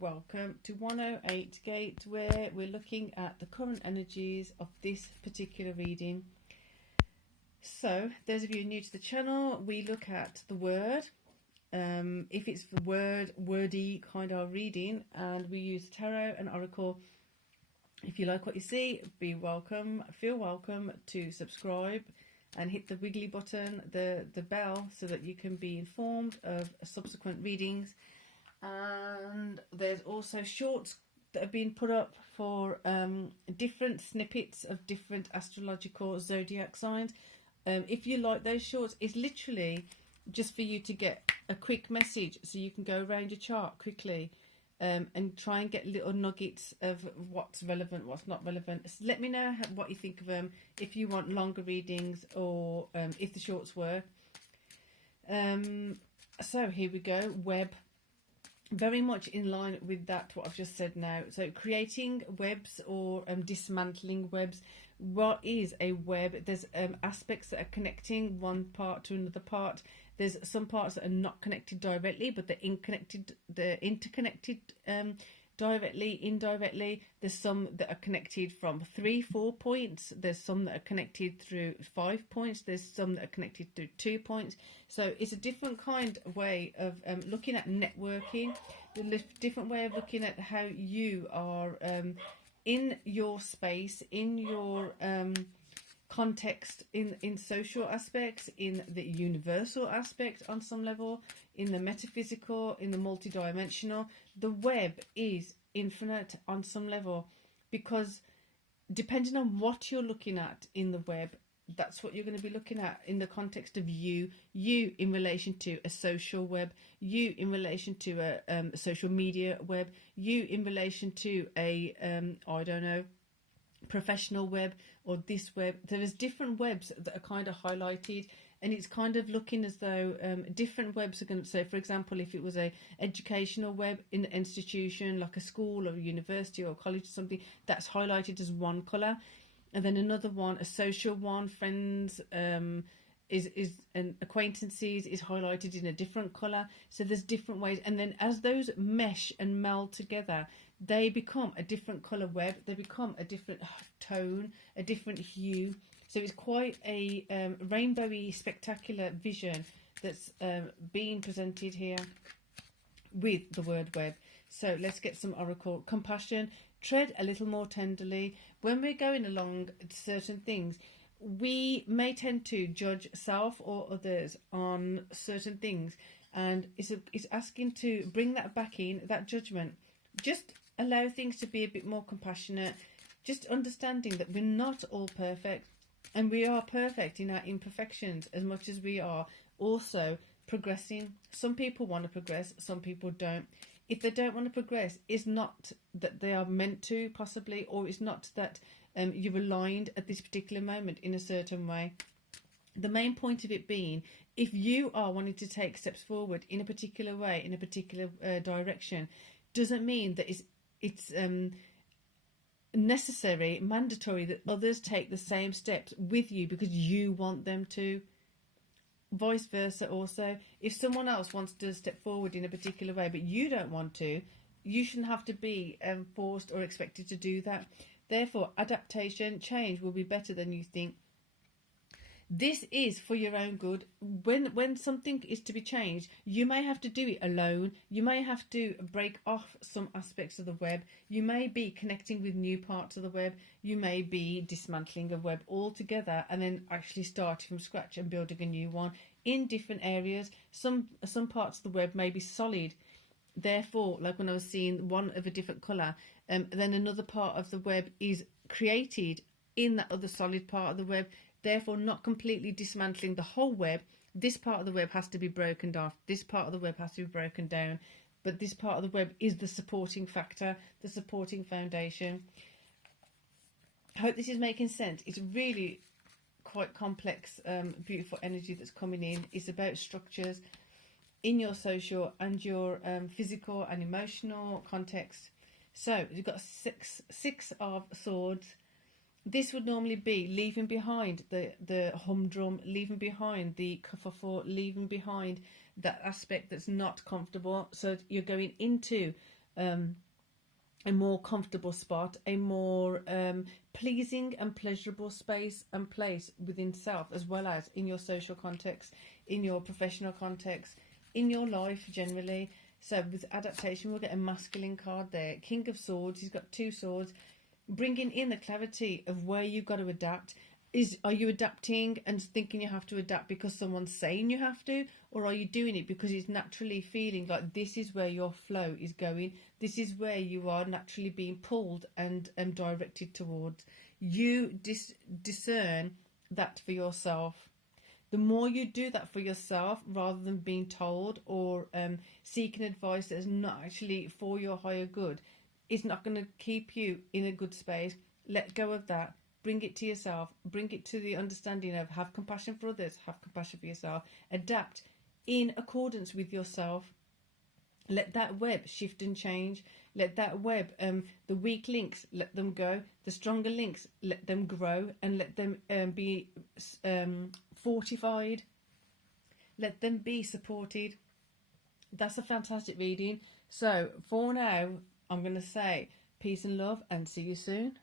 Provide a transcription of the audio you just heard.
welcome to 108 Gate, where we're looking at the current energies of this particular reading. So, those of you new to the channel, we look at the word. If it's the wordy kind of reading, and we use tarot and oracle. If you like what you see, feel welcome to subscribe and hit the wiggly button, the bell, so that you can be informed of subsequent readings. And there's also shorts that have been put up for different snippets of different astrological zodiac signs. If you like those shorts, it's literally just for you to get a quick message, so you can go around your chart quickly and try and get little nuggets of what's relevant, what's not relevant. So let me know what you think of them, if you want longer readings, or if the shorts work. So here we go. Web, very much in line with that, what I've just said now. So creating webs or dismantling webs. What is a web? There's aspects that are connecting one part to another part. There's some parts that are not connected directly, but they're interconnected directly, indirectly. There's some that are connected from 3-4 points. There's some that are connected through 5 points. There's some that are connected through 2 points. So it's a different kind of way of looking at networking, a different way of looking at how you are in your space, in your context, in social aspects, in the universal aspect on some level, in the metaphysical, in the multidimensional. The web is infinite on some level, because depending on what you're looking at in the web, that's what you're going to be looking at in the context of you in relation to a social web, you in relation to a social media web, you in relation to a I don't know, professional web, or this web. There is different webs that are kind of highlighted, and it's kind of looking as though different webs are going to, so for example, if it was a educational web in an institution like a school or a university or a college or something, that's highlighted as one color. And then another one, a social one, friends, and acquaintances, is highlighted in a different color. So there's different ways, and then as those mesh and meld together, they become a different color web. They become a different tone, a different hue. So it's quite a rainbowy, spectacular vision that's being presented here with the word web. So let's get some oracle. Compassion. Tread a little more tenderly. When we're going along certain things, we may tend to judge self or others on certain things, and it's asking to bring that back in, that judgment. Just allow things to be a bit more compassionate, just understanding that we're not all perfect, and we are perfect in our imperfections as much as we are also progressing. Some people want to progress, some people don't. If they don't want to progress, it's not that they are meant to, possibly, or it's not that you're aligned at this particular moment in a certain way. The main point of it being, if you are wanting to take steps forward in a particular way, in a particular direction, doesn't mean that it's necessary, mandatory that others take the same steps with you because you want them to. Vice versa also. If someone else wants to step forward in a particular way but you don't want to, you shouldn't have to be forced or expected to do that. Therefore, adaptation, change will be better than you think. This is for your own good. When something is to be changed, you may have to do it alone. You may have to break off some aspects of the web. You may be connecting with new parts of the web. You may be dismantling a web altogether and then actually starting from scratch and building a new one in different areas. Some parts of the web may be solid. Therefore, like when I was seeing one of a different colour, then another part of the web is created in that other solid part of the web. Therefore, not completely dismantling the whole web. This part of the web has to be broken off. This part of the web has to be broken down. But this part of the web is the supporting factor, the supporting foundation. I hope this is making sense. It's really quite complex, beautiful energy that's coming in. It's about structures in your social and your physical and emotional context. So you've got six of swords. This would normally be leaving behind the humdrum, leaving behind the kerfuffle, leaving behind that aspect that's not comfortable. So you're going into a more comfortable spot, a more pleasing and pleasurable space and place within self, as well as in your social context, in your professional context, in your life generally. So with adaptation, we'll get a masculine card there. King of Swords, he's got 2 swords, bringing in the clarity of where you've got to adapt. Are you adapting and thinking you have to adapt because someone's saying you have to, or are you doing it because it's naturally feeling like this is where your flow is going, this is where you are naturally being pulled and directed towards? You discern that for yourself. The more you do that for yourself, rather than being told or seeking advice that is not actually for your higher good, it's not going to keep you in a good space. Let go of that. Bring it to yourself. Bring it to the understanding of have compassion for others, have compassion for yourself. Adapt in accordance with yourself. Let that web shift and change. Let that web, the weak links, let them go. The stronger links, let them grow and let them be fortified. Let them be supported. That's a fantastic reading. So for now, I'm going to say peace and love and see you soon.